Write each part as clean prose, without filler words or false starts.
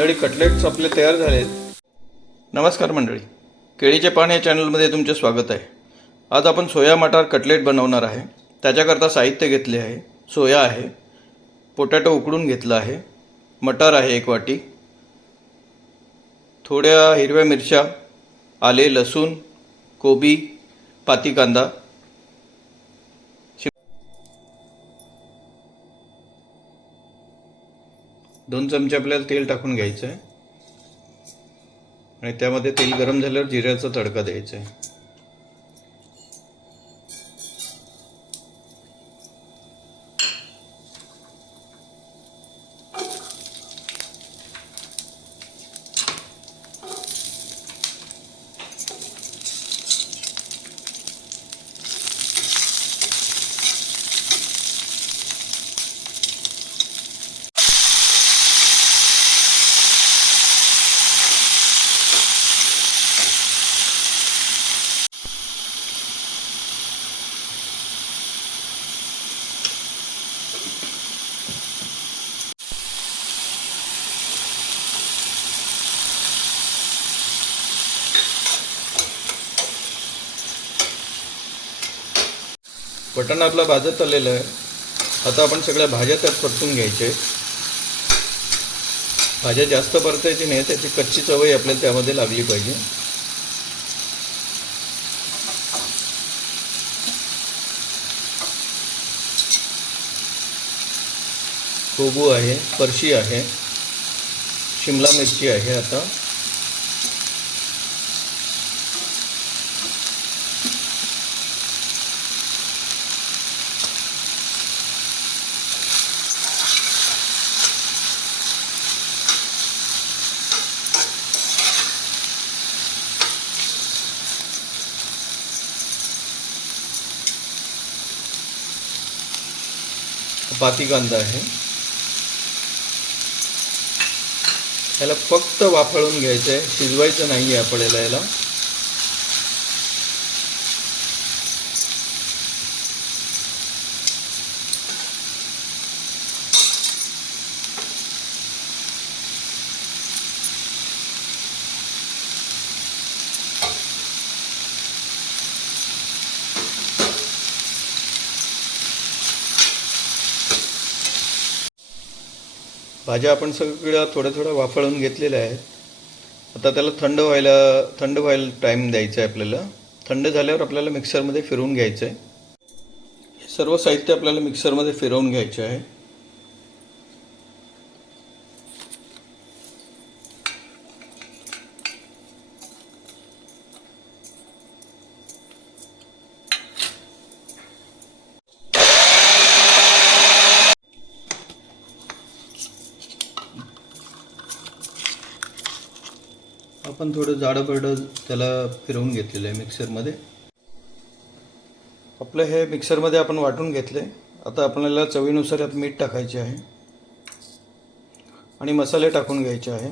मंडळी, कटलेट्स आपले तयार झाले आहेत. नमस्कार मंडळी, केळीचे पान या चॅनलमध्ये तुमचे स्वागत आहे. आज आपण सोया मटार कटलेट बनवणार आहे. त्याच्याकरता साहित्य घेतले आहे. सोया आहे, पोटॅटो उकडून घेतला आहे, मटार आहे 1 वाटी, थोड्या हिरव्या मिरच्या, आले, लसूण, कोबी, पाती कांदा, 2 चमचे आपल्याला तेल टाकून घ्यायचं आहे आणि त्यामध्ये तेल गरम झाल्यावर जिऱ्याचा तडका द्यायचा आहे. बटाणा आपला भाजत आलेला आहे. आता आपण सगळ्या भाज्या त्यात परतून घ्यायच्या आहेत. भाज्या जास्त परतायची नाही, त्याची कच्ची चवही आपल्याला त्यामध्ये लागली पाहिजे. कोबू आहे, फरशी आहे, शिमला मिरची आहे. आता पाती कांदा आहे. याला फक्त वाफळून घ्यायचं आहे, शिजवायचं नाही आहे आपल्याला. याला भाज्या आपण सगळ्या थोड्या वाफळून घेतलेल्या आहेत. आता त्याला थंड व्हायला टाईम द्यायचा आहे आपल्याला. थंड झाल्यावर आपल्याला मिक्सरमध्ये फिरवून घ्यायचं आहे. हे सर्व साहित्य आपल्याला मिक्सरमध्ये फिरवून घ्यायचे आहे. आपण थोडं जाडं त्याला फिरवून घेतलेलं आहे मिक्सरमध्ये. आपलं हे मिक्सरमध्ये आपण वाटून घेतले. आता आपल्याला चवीनुसार यात मीठ टाकायचे आहे आणि मसाले टाकून घ्यायचे आहे.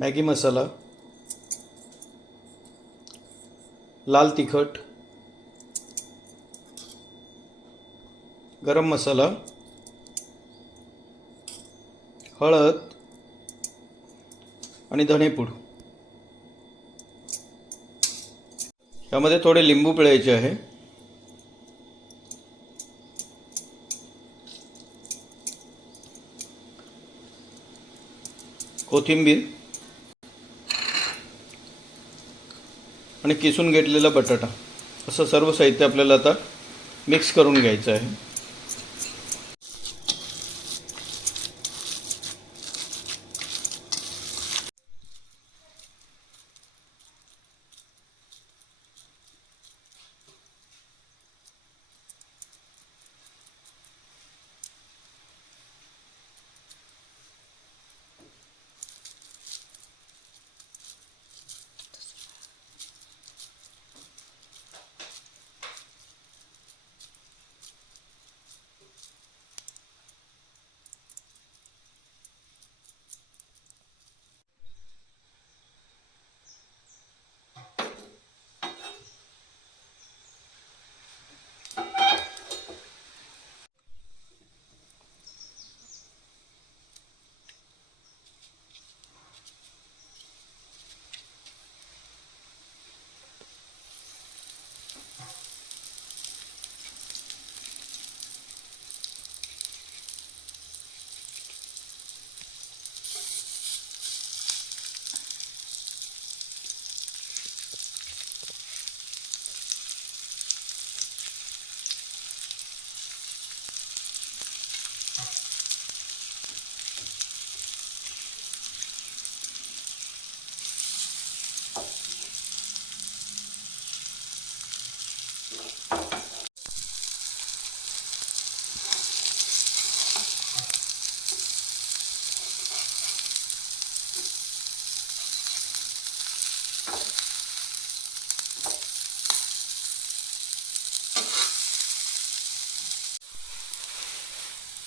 मॅगी मसाला, लाल तिखट, गरम मसाला, हळद आणि धणेपूड. यामध्ये थोडे लिंबू पिळायचे आहे. कोथिंबीर आणि किसून घेतलेला बटाटा, असं सर्व साहित्य आपल्याला आता मिक्स करून घ्यायचं आहे.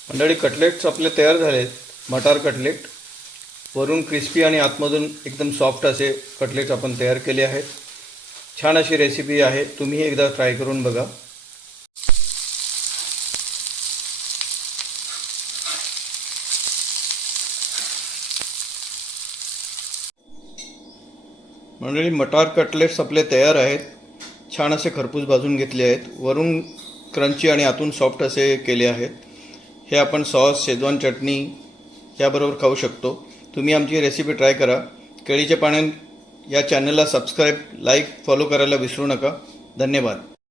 मंडळी, कटलेट्स आपले तयार झाले आहेत. मटार कटलेट, वरून क्रिस्पी आणि आतमधून एकदम सॉफ्ट असे कटलेट्स आपण तयार केले आहेत. छान अशी रेसिपी आहे, तुम्ही एकदा ट्राय करून बघा. मंडळी, मटार कटलेट्स आपले तयार आहेत. छान असे खरपूस भाजून घेतले आहेत, वरून क्रंची आणि आतून सॉफ्ट असे केले आहेत. हे आपण सॉस, शेजवान चटणी याबरोबर खाऊ शकतो. तुम्ही आमची रेसिपी ट्राय करा. केळीचे पाने या चॅनलला सबस्क्राईब, लाईक, फॉलो करायला विसरू नका. धन्यवाद.